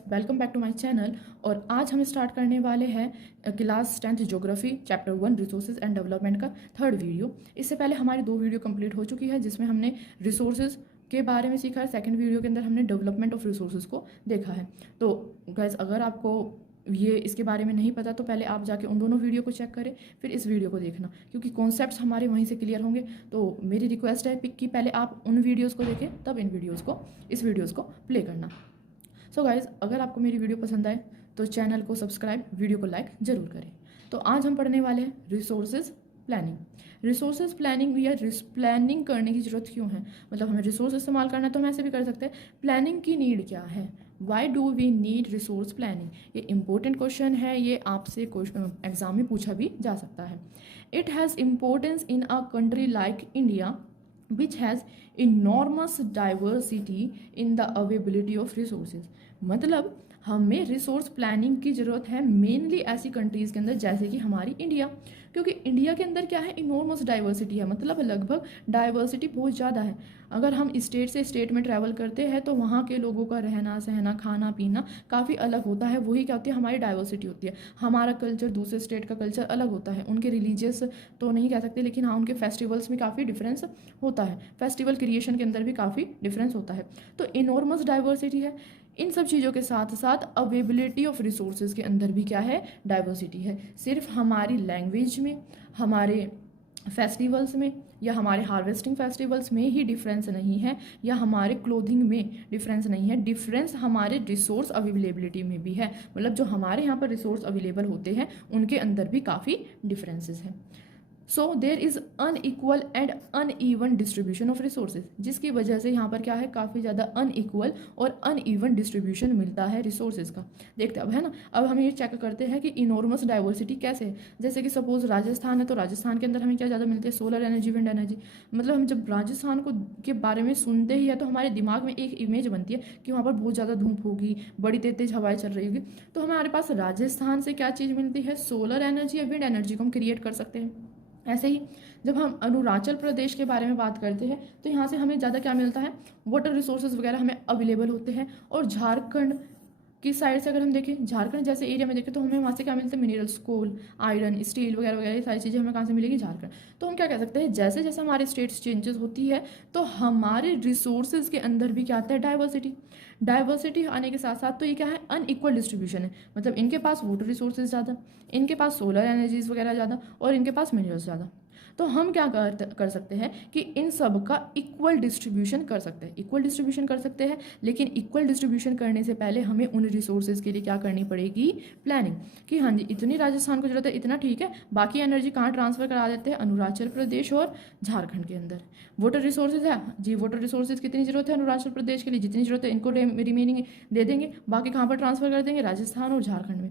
Guys, welcome back to my channel. और आज हम स्टार्ट करने वाले हैं class 10th geography chapter 1 resources and development का थर्ड वीडियो। इससे पहले हमारी 2 वीडियो कंप्लीट हो चुकी है जिसमें हमने रिसोर्सेज के बारे में सीखा है। सेकंड वीडियो के अंदर हमने डेवलपमेंट ऑफ रिसोर्सेज को देखा है। तो गाइस, अगर आपको ये इसके बारे में नहीं पता तो पहले आप जाके उन दोनों वीडियो को चेक करें, फिर इस वीडियो को देखना, क्योंकि कॉन्सेप्ट्स हमारे वहीं से क्लियर होंगे। तो मेरी रिक्वेस्ट है कि पहले आप उन वीडियोज़ को देखें, तब इस वीडियोज़ को प्ले करना। सो गाइज, अगर आपको मेरी वीडियो पसंद आए तो चैनल को सब्सक्राइब, वीडियो को लाइक जरूर करें। तो आज हम पढ़ने वाले हैं रिसोर्सेज प्लानिंग। रिसोर्सेज प्लानिंग या प्लानिंग करने की जरूरत क्यों है, मतलब हमें रिसोर्स इस्तेमाल करना है तो हम ऐसे भी कर सकते हैं। प्लानिंग की नीड क्या है, why do we need resource planning, ये इंपॉर्टेंट क्वेश्चन है। ये आपसे एग्जाम में पूछा भी जा सकता है। It has importance in a country like India which has enormous diversity in the availability of resources। मतलब हमें रिसोर्स प्लानिंग की ज़रूरत है मेनली ऐसी कंट्रीज़ के अंदर जैसे कि हमारी इंडिया, क्योंकि इंडिया के अंदर क्या है, इनॉर्मस डाइवर्सिटी है, मतलब लगभग डाइवर्सिटी बहुत ज़्यादा है। अगर हम स्टेट से स्टेट में ट्रैवल करते हैं तो वहाँ के लोगों का रहना सहना खाना पीना काफ़ी अलग होता है। वही क्या होती है, हमारी डाइवर्सिटी होती है। हमारा कल्चर दूसरे स्टेट का कल्चर अलग होता है। उनके रिलीजियस तो नहीं कह सकते, लेकिन हाँ, उनके फेस्टिवल्स में काफ़ी डिफरेंस होता है। फेस्टिवल क्रिएशन के अंदर भी काफ़ी डिफरेंस होता है। तो इनॉर्मस डाइवर्सिटी है। इन सब चीज़ों के साथ साथ अवेबिलिटी ऑफ रिसोर्सेज के अंदर भी क्या है, डाइवर्सिटी है। सिर्फ हमारी लैंग्वेज में, हमारे फेस्टिवल्स में या हमारे हार्वेस्टिंग फेस्टिवल्स में ही डिफरेंस नहीं है, या हमारे क्लोथिंग में डिफरेंस नहीं है। डिफरेंस हमारे रिसोर्स अवेलेबिलिटी में भी है, मतलब जो हमारे यहाँ पर रिसोर्स अवेलेबल होते हैं उनके अंदर भी काफ़ी डिफरेंसेस हैं। So there is unequal and uneven distribution of resources, जिसकी वजह से यहाँ पर क्या है, काफ़ी ज़्यादा अनइक्वल और अनइवन डिस्ट्रीब्यूशन मिलता है रिसोर्सेज का। देखते अब है ना, अब हम ये चेक करते हैं कि इनॉर्मस डाइवर्सिटी कैसे है। जैसे कि सपोज राजस्थान है, तो राजस्थान के अंदर हमें क्या ज़्यादा मिलती है, सोलर एनर्जी, विंड एनर्जी। मतलब हम जब राजस्थान को के बारे में सुनते ही है तो हमारे दिमाग में एक इमेज बनती है कि वहाँ पर बहुत ज़्यादा धूप होगी, बड़ी तेज तेज हवाएं चल रही होगी। तो हमारे पास राजस्थान से क्या चीज़ मिलती है, सोलर एनर्जी या विंड एनर्जी को हम क्रिएट कर सकते हैं। ऐसे ही जब हम अरुणाचल प्रदेश के बारे में बात करते हैं तो यहाँ से हमें ज़्यादा क्या मिलता है, वाटर रिसोर्सेज वगैरह हमें अवेलेबल होते हैं। और झारखंड की साइड से अगर हम देखें, झारखंड जैसे एरिया में देखें तो हमें वहाँ से क्या मिलता है, मिनरल्स, कोल, आयरन, स्टील वगैरह वगैरह, ये सारी चीज़ें हमें कहाँ से मिलेगी, झारखंड। तो हम क्या कह सकते हैं, जैसे जैसे हमारे स्टेट्स चेंजेस होती है तो हमारे रिसोर्सेज के अंदर भी क्या आता है, डाइवर्सिटी। डाइवर्सिटी आने के साथ साथ तो ये क्या है, अनइक्वल डिस्ट्रीब्यूशन है। मतलब इनके पास वाटर रिसोर्सेज ज़्यादा, इनके पास सोलर एनर्जीज वगैरह ज़्यादा, और इनके पास मिनरल्स ज़्यादा। तो हम क्या कर सकते हैं कि इन सब का इक्वल डिस्ट्रीब्यूशन कर सकते हैं, इक्वल डिस्ट्रीब्यूशन कर सकते हैं। लेकिन इक्वल डिस्ट्रीब्यूशन करने से पहले हमें उन रिसोर्सेज के लिए क्या करनी पड़ेगी, प्लानिंग। कि हाँ जी, इतनी राजस्थान को जरूरत है, इतना ठीक है, बाकी एनर्जी कहाँ ट्रांसफर करा देते हैं, अरुणाचल प्रदेश और झारखंड के अंदर। वाटर रिसोर्सेज है जी, वाटर रिसोर्सेज कितनी जरूरत है अरुणाचल प्रदेश के लिए, जितनी जरूरत है इनको रिमेनिंग दे देंगे, बाकी कहाँ पर ट्रांसफर कर देंगे, राजस्थान और झारखंड में।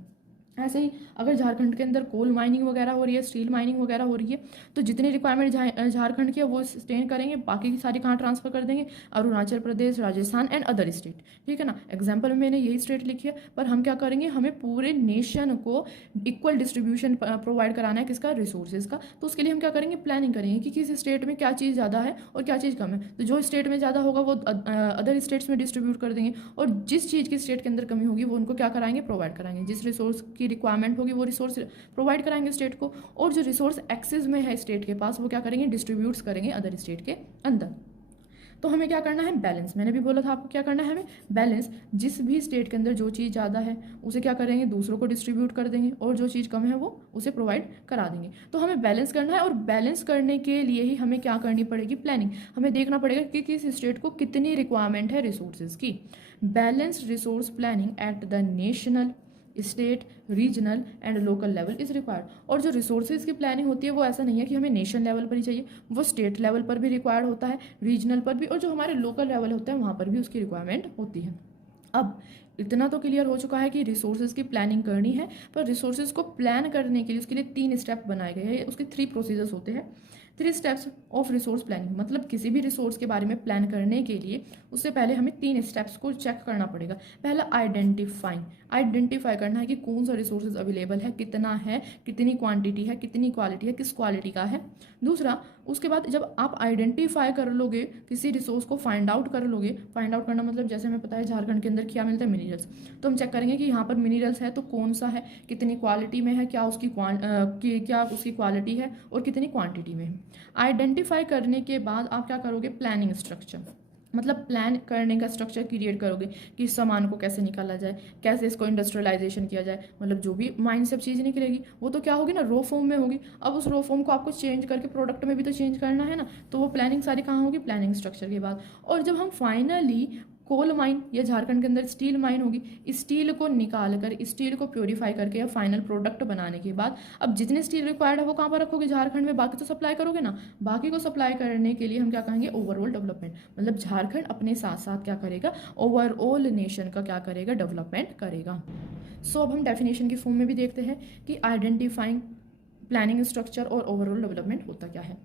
ऐसे ही अगर झारखंड के अंदर कोल माइनिंग वगैरह हो रही है, स्टील माइनिंग वगैरह हो रही है, तो जितनी रिक्वायरमेंट झारखंड की है वो स्टेन करेंगे, बाकी की सारी कहाँ ट्रांसफर कर देंगे, Arunachal Pradesh, Rajasthan and other state. ठीक है ना, एग्जाम्पल में मैंने यही स्टेट लिखी है, पर हम क्या करेंगे, हमें पूरे नेशन को इक्वल डिस्ट्रीब्यूशन प्रोवाइड कराना है, किसका, रिसोर्सेज का। तो उसके लिए हम क्या करेंगे, प्लानिंग करेंगे कि किस स्टेट में क्या चीज़ ज़्यादा है और क्या चीज़ कम है। तो जो स्टेट में ज़्यादा होगा वो अदर स्टेट्स में डिस्ट्रीब्यूट कर देंगे, और जिस चीज़ की स्टेट के अंदर कमी होगी वो उनको क्या कराएंगे, प्रोवाइड कराएंगे। जिस रिसोर्स की रिक्वायरमेंट होगी वो रिसोर्स प्रोवाइड कराएंगे स्टेट को, और जो रिसोर्स एक्सेस में है स्टेट के पास वो क्या करेंगे, डिस्ट्रीब्यूट्स करेंगे अदर स्टेट के अंदर। तो हमें क्या करना है, बैलेंस। मैंने भी बोला था आपको क्या करना है, हमें बैलेंस। जिस भी स्टेट के अंदर जो चीज़ ज़्यादा है उसे क्या करेंगे, दूसरों को डिस्ट्रीब्यूट कर देंगे, और जो चीज़ कम है वो उसे प्रोवाइड करा देंगे। तो हमें बैलेंस करना है, और बैलेंस करने के लिए ही हमें क्या करनी पड़ेगी, प्लानिंग। हमें देखना पड़ेगा कि किस स्टेट को कितनी रिक्वायरमेंट है रिसोर्सेज की। Balance resource planning at the national, state, regional and local level is required. और जो रिसोर्सेज की प्लानिंग होती है वो ऐसा नहीं है कि हमें नेशन लेवल पर ही चाहिए, वो स्टेट लेवल पर भी रिक्वायर्ड होता है, रीजनल पर भी, और जो हमारे लोकल लेवल होता है वहाँ पर भी उसकी रिक्वायरमेंट होती है। अब इतना तो क्लियर हो चुका है कि रिसोर्सेज की प्लानिंग करनी है, पर रिसोर्सेज को प्लान करने के लिए उसके लिए 3 स्टेप बनाए गए हैं, उसके 3 प्रोसीजर्स होते हैं। 3 स्टेप्स ऑफ रिसोर्स प्लानिंग, मतलब किसी भी रिसोर्स के बारे में प्लान करने के लिए उससे पहले हमें 3 स्टेप्स को चेक करना पड़ेगा। पहला, आइडेंटिफाई करना है कि कौन सा रिसोर्सेज अवेलेबल है, कितना है, कितनी क्वांटिटी है, कितनी क्वालिटी है, किस क्वालिटी का है। दूसरा, उसके बाद जब आप आइडेंटिफाई कर लोगे, किसी रिसोर्स को फाइंड आउट कर लोगे, फाइंड आउट करना मतलब जैसे हमें पता है झारखंड के अंदर क्या मिलता है, मिनरल्स। तो हम चेक करेंगे कि यहाँ पर मिनरल्स है तो कौन सा है, कितनी क्वालिटी में है, क्या उसकी क्या उसकी क्वालिटी है और कितनी क्वांटिटी में है। आइडेंटिफाई करने के बाद आप क्या करोगे, प्लानिंग स्ट्रक्चर, मतलब प्लान करने का स्ट्रक्चर क्रिएट करोगे कि इस सामान को कैसे निकाला जाए, कैसे इसको इंडस्ट्रियलाइजेशन किया जाए। मतलब जो भी माइंड से अब चीज़ निकलेगी वो तो क्या होगी ना, रो फॉर्म में होगी। अब उस रो फॉर्म को आपको चेंज करके प्रोडक्ट में भी तो चेंज करना है ना, तो वो प्लानिंग सारी कहाँ होगी, प्लानिंग स्ट्रक्चर के बाद। और जब हम फाइनली कोल माइन या झारखंड के अंदर स्टील माइन होगी, स्टील को निकाल कर, स्टील को प्योरीफाई करके या फाइनल प्रोडक्ट बनाने के बाद अब जितने स्टील रिक्वायर्ड है वो कहाँ पर रखोगे, झारखंड में। बाकी तो सप्लाई करोगे ना, बाकी को सप्लाई करने के लिए हम क्या कहेंगे, ओवरऑल डेवलपमेंट। मतलब झारखंड अपने साथ साथ क्या करेगा, ओवरऑल नेशन का क्या करेगा, डेवलपमेंट करेगा। सो अब हम डेफिनेशन की फॉर्म में भी देखते हैं कि आइडेंटिफाइंग, प्लानिंग स्ट्रक्चर और ओवरऑल डेवलपमेंट होता क्या है।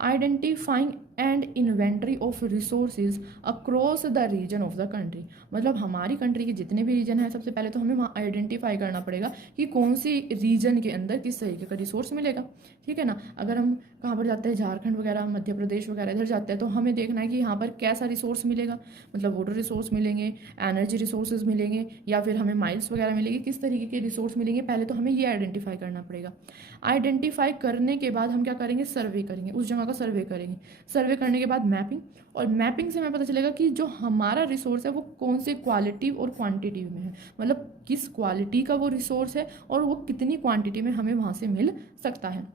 Identifying and inventory of resources across the region of the country. मतलब हमारी कंट्री के जितने भी रीजन है, सबसे पहले तो हमें वहाँ आइडेंटिफाई करना पड़ेगा कि कौन सी रीजन के अंदर किस तरीके का रिसोर्स मिलेगा, ठीक है ना। अगर हम कहाँ पर जाते हैं, झारखंड वगैरह, मध्य प्रदेश वगैरह इधर जाते हैं, तो हमें देखना है कि यहाँ पर कैसा रिसोर्स मिलेगा। मतलब वाटर रिसोर्स मिलेंगे, एनर्जी रिसोर्सेज मिलेंगे, या फिर हमें माइल्स वगैरह मिलेंगे, किस तरीके के रिसोर्स मिलेंगे, पहले तो हमें ये आइडेंटिफाई करना पड़ेगा। आइडेंटिफाई करने के बाद हम क्या करेंगे, सर्वे करेंगे, उस जगह का सर्वे करेंगे। सर्वे करने के बाद मैपिंग, और मैपिंग से हमें पता चलेगा कि जो हमारा रिसोर्स है वो कौन से क्वालिटी और क्वांटिटी में है, मतलब किस क्वालिटी का वो रिसोर्स है और वो कितनी क्वांटिटी में हमें वहाँ से मिल सकता है।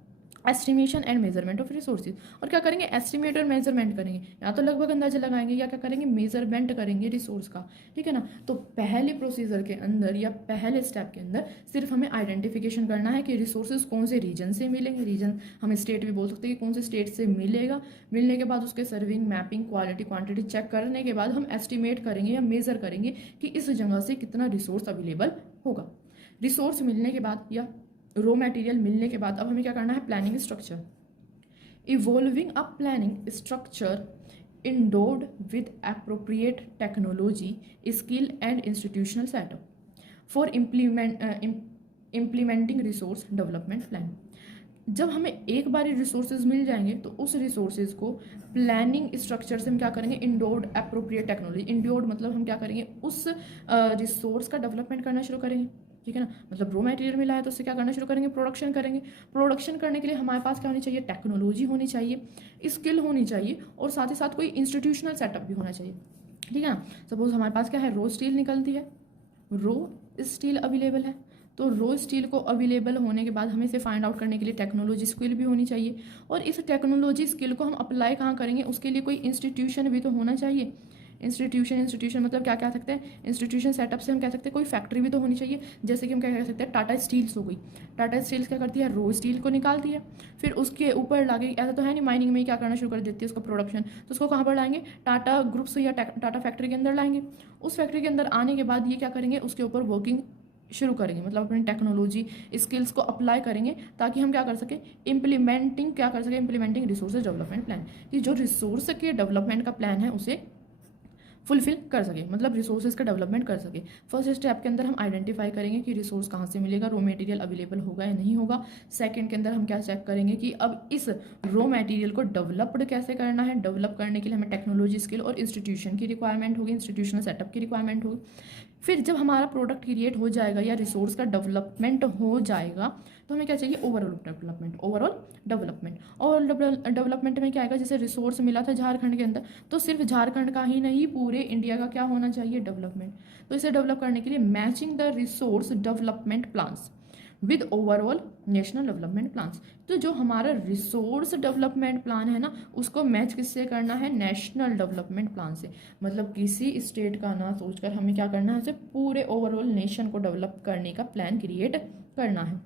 Estimation and measurement of resources, और क्या करेंगे, एस्टिमेट और मेजरमेंट करेंगे, या तो लगभग अंदाजा लगाएंगे या क्या करेंगे, मेजरमेंट करेंगे रिसोर्स का, ठीक है ना। तो पहले प्रोसीजर के अंदर या पहले स्टेप के अंदर सिर्फ हमें आइडेंटिफिकेशन करना है कि रिसोर्सेज कौन से रीजन से मिलेंगे। रीजन हम स्टेट भी बोल सकते हैं कि कौन से स्टेट से मिलेगा। मिलने के बाद उसके surveying, mapping, quality, quantity check करने के बाद हम एस्टिमेट करेंगे या मेजर करेंगे कि इस जगह से कितना रिसोर्स अवेलेबल होगा। रिसोर्स मिलने के बाद या रॉ मटेरियल मिलने के बाद अब हमें क्या करना है, planning structure. Evolving a planning structure endowed with appropriate technology, skill and institutional setup for implementing resource development plan. जब हमें एक बार रिसोर्सेज मिल जाएंगे तो उस रिसोर्सेज को प्लानिंग स्ट्रक्चर से हम क्या करेंगे, इंडोर्ड एप्रोप्रिएट टेक्नोलॉजी। इंडोर्ड मतलब हम क्या करेंगे, उस रिसोर्स का डेवलपमेंट करना शुरू करेंगे, ठीक है ना। मतलब रॉ मटेरियल मिला है तो उससे क्या करना शुरू करेंगे, प्रोडक्शन करेंगे। प्रोडक्शन करने के लिए हमारे पास क्या होनी चाहिए, टेक्नोलॉजी होनी चाहिए, स्किल होनी चाहिए, और साथ ही साथ कोई इंस्टीट्यूशनल सेटअप भी होना चाहिए, ठीक है ना। सपोज हमारे पास क्या है, रॉ स्टील निकलती है, रॉ स्टील अवेलेबल है, तो रॉ स्टील को अवेलेबल होने के बाद हमें इसे फाइंड आउट करने के लिए टेक्नोलॉजी स्किल भी होनी चाहिए, और इस टेक्नोलॉजी स्किल को हम अप्लाई कहाँ करेंगे, उसके लिए कोई इंस्टीट्यूशन भी तो होना चाहिए। इंस्टीट्यूशन मतलब क्या कह सकते हैं, इंस्टीट्यूशन सेटअप से हम कह सकते हैं कोई फैक्ट्री भी तो होनी चाहिए। जैसे कि हम क्या कह सकते हैं, टाटा स्टील्स हो गई। टाटा स्टील्स क्या करती है, रॉ स्टील को निकालती है, फिर उसके ऊपर लाके, ऐसा तो है नहीं माइनिंग में ही क्या करना शुरू कर देती है उसका प्रोडक्शन, तो उसको कहाँ पर लाएंगे, टाटा ग्रुप्स या टाटा फैक्ट्री के अंदर लाएंगे। उस फैक्ट्री के अंदर आने के बाद ये क्या करेंगे, उसके ऊपर वर्किंग शुरू करेंगे, मतलब अपनी टेक्नोलॉजी स्किल्स को अप्लाई करेंगे, ताकि हम क्या कर सकें, इम्प्लीमेंटिंग रिसोर्सेज डेवलपमेंट प्लान, कि जो रिसोर्स के डेवलपमेंट का प्लान है उसे फुलफिल कर सके, मतलब रिसोर्सेज का डेवलपमेंट कर सके। फर्स्ट स्टेप के अंदर हम आइडेंटिफाई करेंगे कि रिसोर्स कहाँ से मिलेगा, रॉ मटेरियल अवेलेबल होगा या नहीं होगा। सेकंड के अंदर हम क्या चेक करेंगे कि अब इस रॉ मटेरियल को डेवलप्ड कैसे करना है। डेवलप करने के लिए हमें टेक्नोलॉजी स्किल और इंस्टीट्यूशन की रिक्वायरमेंट होगी, इंस्टीट्यूशनल सेटअप की रिक्वायरमेंट होगी। फिर जब हमारा प्रोडक्ट क्रिएट हो जाएगा या रिसोर्स का डेवलपमेंट हो जाएगा तो हमें क्या चाहिए, ओवरऑल डेवलपमेंट में क्या आएगा, जैसे रिसोर्स मिला था झारखंड के अंदर, तो सिर्फ झारखंड का ही नहीं पूरे इंडिया का क्या होना चाहिए, डेवलपमेंट। तो इसे डेवलप करने के लिए matching the resource development plans with overall national development plans. तो जो हमारा रिसोर्स डेवलपमेंट प्लान है ना, उसको मैच किससे करना है, नेशनल डेवलपमेंट प्लान से। मतलब किसी स्टेट का ना सोचकर हमें क्या करना है, उसे पूरे ओवरऑल नेशन को डेवलप करने का प्लान क्रिएट करना है,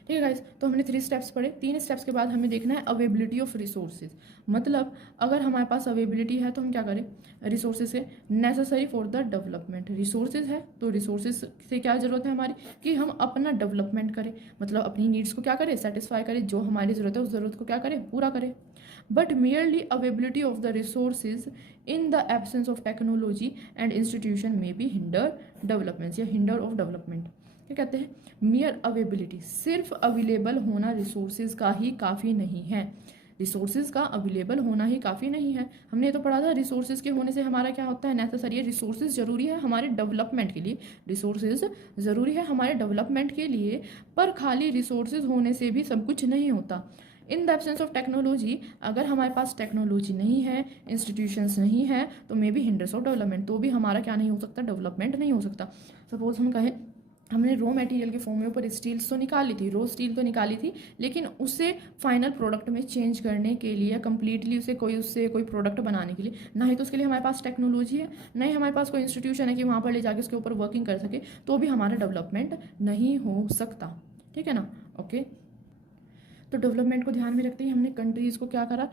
ठीक है गाइस। तो हमने 3 स्टेप्स पढ़े। 3 स्टेप्स के बाद हमें देखना है अवेबिलिटी ऑफ रिसोर्सेज। मतलब अगर हमारे पास अवेबिलिटी है तो हम क्या करें, रिसोर्सेज से necessary for the development. Resources है तो रिसोर्सेज से क्या जरूरत है हमारी, कि हम अपना डेवलपमेंट करें, मतलब अपनी नीड्स को क्या करें, सेटिस्फाई करें, जो हमारी ज़रूरत है उस ज़रूरत को क्या करें, पूरा करें। But merely availability of the resources in the absence of technology and institution में बी हिंडर डेवलपमेंट्स या हिंडर ऑफ डेवलपमेंट। क्या कहते हैं, मियर अवेबिलिटी, सिर्फ अवेलेबल होना रिसोर्सेज का ही काफ़ी नहीं है। रिसोर्सेज का अवेलेबल होना ही काफ़ी नहीं है। हमने ये तो पढ़ा था रिसोर्सेज के होने से हमारा क्या होता है, नेसेसरी है। रिसोर्सेज ज़रूरी है हमारे डेवलपमेंट के लिए, रिसोर्सेज ज़रूरी है हमारे डेवलपमेंट के लिए, पर खाली रिसोर्सेज होने से भी सब कुछ नहीं होता। In the absence of technology, अगर हमारे पास टेक्नोलॉजी नहीं है, इंस्टीट्यूशंस नहीं है, तो may be hinders of development, तो भी हमारा क्या नहीं हो सकता, डेवलपमेंट नहीं हो सकता। सपोज हम कहें हमने रॉ मटेरियल के फॉर्म में ऊपर स्टील्स तो निकाली थी, रॉ स्टील तो निकाली थी, लेकिन उसे फाइनल प्रोडक्ट में चेंज करने के लिए, कंप्लीटली उससे कोई प्रोडक्ट बनाने के लिए ना ही तो उसके लिए हमारे पास टेक्नोलॉजी है, ना ही हमारे पास कोई इंस्टीट्यूशन है कि वहाँ पर ले जाके उसके ऊपर वर्किंग कर सके, तो भी हमारा डेवलपमेंट नहीं हो सकता। ठीक है ना, ओके। तो डेवलपमेंट को ध्यान में रखते ही हमने कंट्रीज़ को क्या करा,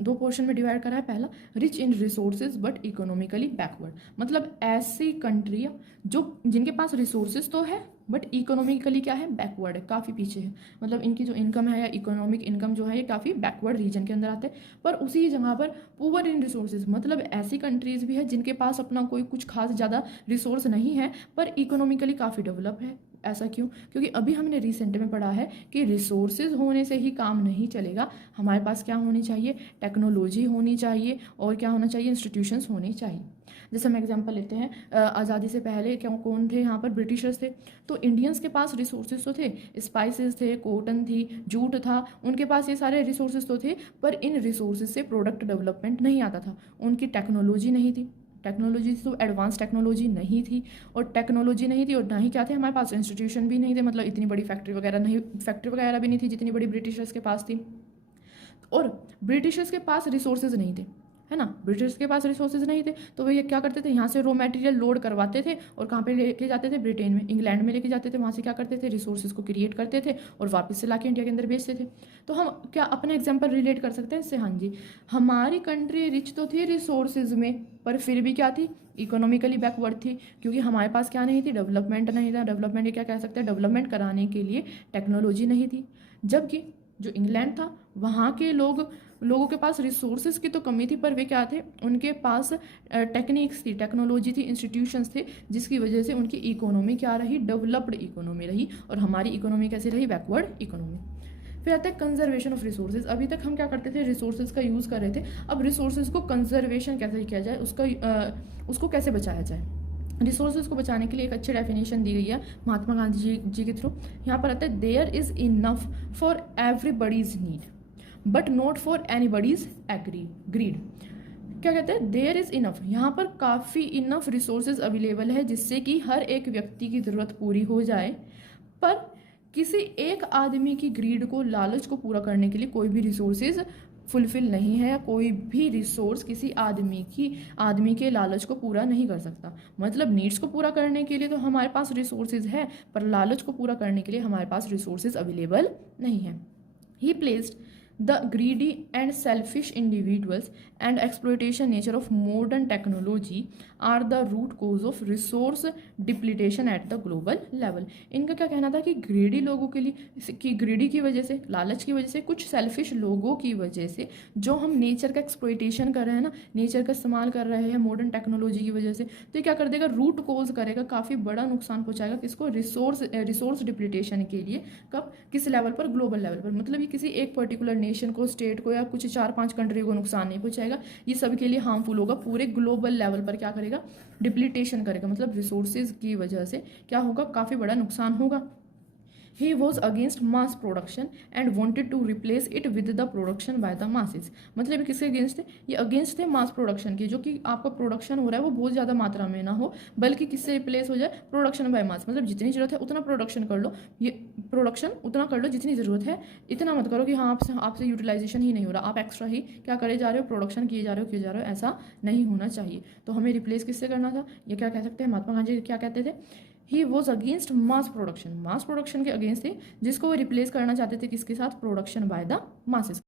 दो पोर्शन में डिवाइड करा है। पहला, rich in resources but economically backward, मतलब ऐसी कंट्री जो जिनके पास रिसोर्सेज तो है बट इकोनॉमिकली क्या है, बैकवर्ड है, काफ़ी पीछे है। मतलब इनकी जो इनकम है या इकोनॉमिक इनकम जो है ये काफ़ी बैकवर्ड रीजन के अंदर आते हैं। पर उसी जगह पर पुअर इन रिसोर्सेज, मतलब ऐसी कंट्रीज़ भी है जिनके पास अपना कोई कुछ खास ज़्यादा रिसोर्स नहीं है पर इकोनॉमिकली काफ़ी डेवलप है। ऐसा क्यों? क्योंकि अभी हमने रिसेंट में पढ़ा है कि रिसोर्सेज होने से ही काम नहीं चलेगा, हमारे पास क्या होनी चाहिए, टेक्नोलॉजी होनी चाहिए, और क्या होना चाहिए, इंस्टीट्यूशंस होनी चाहिए। जैसे हम एग्जांपल लेते हैं, आज़ादी से पहले कौन थे यहाँ पर, ब्रिटिशर्स थे। तो इंडियंस के पास रिसोर्सेज तो थे, स्पाइसेस थे, कॉटन थी, जूट था, उनके पास ये सारे रिसोर्सेज तो थे, पर इन रिसोर्सेज से प्रोडक्ट डेवलपमेंट नहीं आता था। उनकी टेक्नोलॉजी नहीं थी, टेक्नोलॉजी तो एडवांस टेक्नोलॉजी नहीं थी, और टेक्नोलॉजी नहीं थी और ना ही क्या थे हमारे पास, इंस्टीट्यूशन भी नहीं थे, मतलब इतनी बड़ी फैक्ट्री वगैरह भी नहीं थी जितनी बड़ी ब्रिटिशर्स के पास थी। और ब्रिटिशर्स के पास रिसोर्सेज नहीं थे, है ना, ब्रिटिश के पास रिसोर्सेज नहीं थे, तो वो ये क्या करते थे, यहाँ से रॉ मटेरियल लोड करवाते थे और कहाँ पे लेके जाते थे, ब्रिटेन में, इंग्लैंड में लेके जाते थे, वहाँ से क्या करते थे, रिसोर्सेज को क्रिएट करते थे और वापस से लाके इंडिया के अंदर बेचते थे। तो हम क्या अपने एग्जाम्पल रिलेट कर सकते हैं इससे? हाँ जी, हमारी कंट्री रिच तो थी रिसोर्सेज में, पर फिर भी क्या थी, इकोनॉमिकली बैकवर्ड थी, क्योंकि हमारे पास क्या नहीं थी, डेवलपमेंट नहीं था। डेवलपमेंट ये क्या कह सकते हैं, डेवलपमेंट कराने के लिए टेक्नोलॉजी नहीं थी। जबकि जो इंग्लैंड था वहाँ के लोगों के पास रिसोर्सेज की तो कमी थी, पर वे क्या थे, उनके पास टेक्निक्स थी, टेक्नोलॉजी थी, इंस्टीट्यूशंस थे, जिसकी वजह से उनकी इकोनॉमी क्या रही, डेवलप्ड इकोनॉमी रही, और हमारी इकोनॉमी कैसी रही, बैकवर्ड इकोनॉमी। फिर आता है कंजर्वेशन ऑफ रिसोर्सेज। अभी तक हम क्या करते थे, रिसोर्सेज का यूज़ कर रहे थे, अब रिसोर्सेज को कंजर्वेशन कैसे किया जाए, उसको कैसे बचाया जाए। रिसोर्सेज को बचाने के लिए एक अच्छी डेफिनेशन दी गई है महात्मा गांधी जी के थ्रू। यहाँ पर आता है, there is enough for everybody's need but not for anybody's greed. क्या कहते हैं, देयर इज इनफ, यहाँ पर काफ़ी इनफ रिसोर्सेज अवेलेबल है जिससे कि हर एक व्यक्ति की ज़रूरत पूरी हो जाए, पर किसी एक आदमी की ग्रीड को, लालच को पूरा करने के लिए कोई भी रिसोर्सेज फुलफिल नहीं है, या कोई भी रिसोर्स किसी आदमी के लालच को पूरा नहीं कर सकता। मतलब नीड्स को पूरा करने के लिए तो हमारे पास रिसोर्सेज है, पर लालच को पूरा करने के लिए हमारे पास रिसोर्सेज अवेलेबल नहीं है। ही placed the greedy and selfish individuals and exploitation nature of modern technology are the root cause of resource depletion at the global level। इनका क्या कहना था कि ग्रीडी लोगों के लिए, कि ग्रीडी की वजह से, लालच की वजह से, कुछ सेल्फिश लोगों की वजह से जो हम नेचर का एक्सप्लॉइटेशन कर रहे हैं ना, नेचर का इस्तेमाल कर रहे हैं मॉडर्न टेक्नोलॉजी की वजह से, तो ये क्या कर देगा, रूट कोज करेगा, काफ़ी बड़ा नुकसान पहुंचाएगा किसको, रिसोर्स डिप्लीटेशन के लिए। कब, किस लेवल पर, ग्लोबल लेवल पर। मतलब ये किसी एक पर्टिकुलर नेशन को, स्टेट को, या कुछ 4-5 कंट्री को नुकसान नहीं पहुंचाएगा, ये सबके लिए हार्मफुल होगा, पूरे ग्लोबल लेवल पर क्या करेगा, डिप्लीटेशन करेगा, मतलब रिसोर्सेज की वजह से क्या होगा, काफ़ी बड़ा नुकसान होगा। He was against mass production and wanted to replace it with the production by the masses। मतलब किसके अगेंस्ट थे, ये अगेंस्ट थे मास प्रोडक्शन के, जो कि आपका प्रोडक्शन हो रहा है वो बहुत ज़्यादा मात्रा में ना हो, बल्कि किससे रिप्लेस हो जाए, प्रोडक्शन बाय मास। मतलब जितनी ज़रूरत है उतना प्रोडक्शन कर लो, ये प्रोडक्शन उतना कर लो जितनी ज़रूरत है, इतना मत करो कि हाँ आपसे यूटिलाइजेशन ही नहीं हो रहा, आप एक्स्ट्रा ही क्या करे जा रहे हो, प्रोडक्शन किए जा रहे हो, ऐसा नहीं होना चाहिए। तो हमें रिप्लेस किससे करना था, ये क्या कह सकते हैं, महात्मा गांधी क्या कहते थे, he was against mass production के अगेंस्ट थे, जिसको वो रिप्लेस करना चाहते थे किसके साथ, प्रोडक्शन बाय द मासेस।